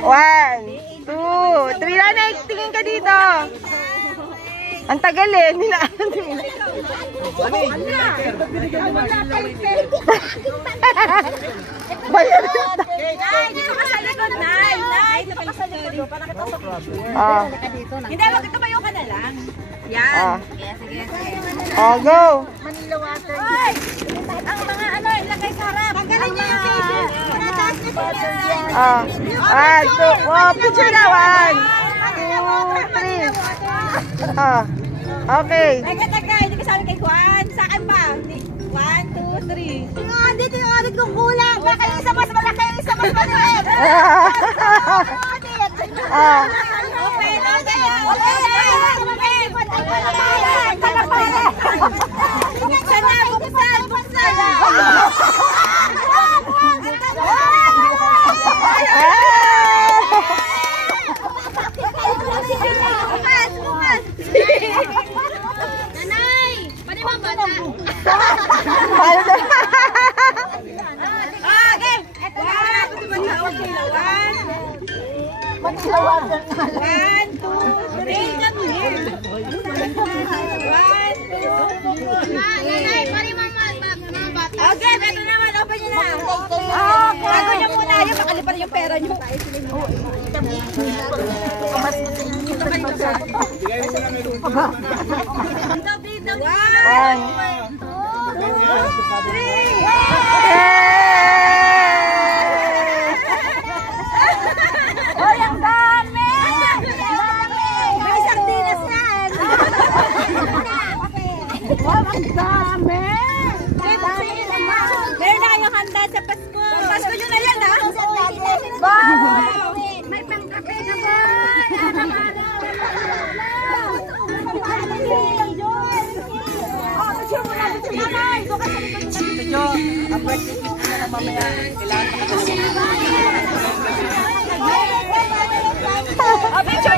One, two, three. Nanay, tingin ka dito. Ang tagal eh. Bayan na. Nay, dito ka sa likod, Nay. Nay, dito ka sa likod. Ah. Hindi, wag tumayo ka na lang. Yan. Ah. Sige, sige. Oh, go. Manila water. Ay! Ang mga ano, ilagay sa harap. Tanggalin niyo yung cases. Nataas na sila. Ah. One, two. Oh, picture na. One, two, three. Ah. Okay. Taga, hindi ka sabi kay Juan. Sa akin ba? 1, 2, 3. Tingnan, dito yung audit kong kulang. Baka yung isa mas malaki, yung isa mas maliit. Ah. Okay, okay. Buksan na, buksan, buksan. Nanay, pwede mo bata? Okay, eto na. One, two, three. Nanay, pwede mo bata? Okay, eto naman. Open nyo na. Bago nyo muna yun, makalipar yung pera nyo. One. Hoy, ang dami! May sardinas yan! Wow, ang dami! Meron na kayong handa sa Pasko. Pasko nyo na yan, ha? Wow! May pangkape na ba? Medyo, ang birthday ko na mamaya, kailangan pa kasi. Oh, picture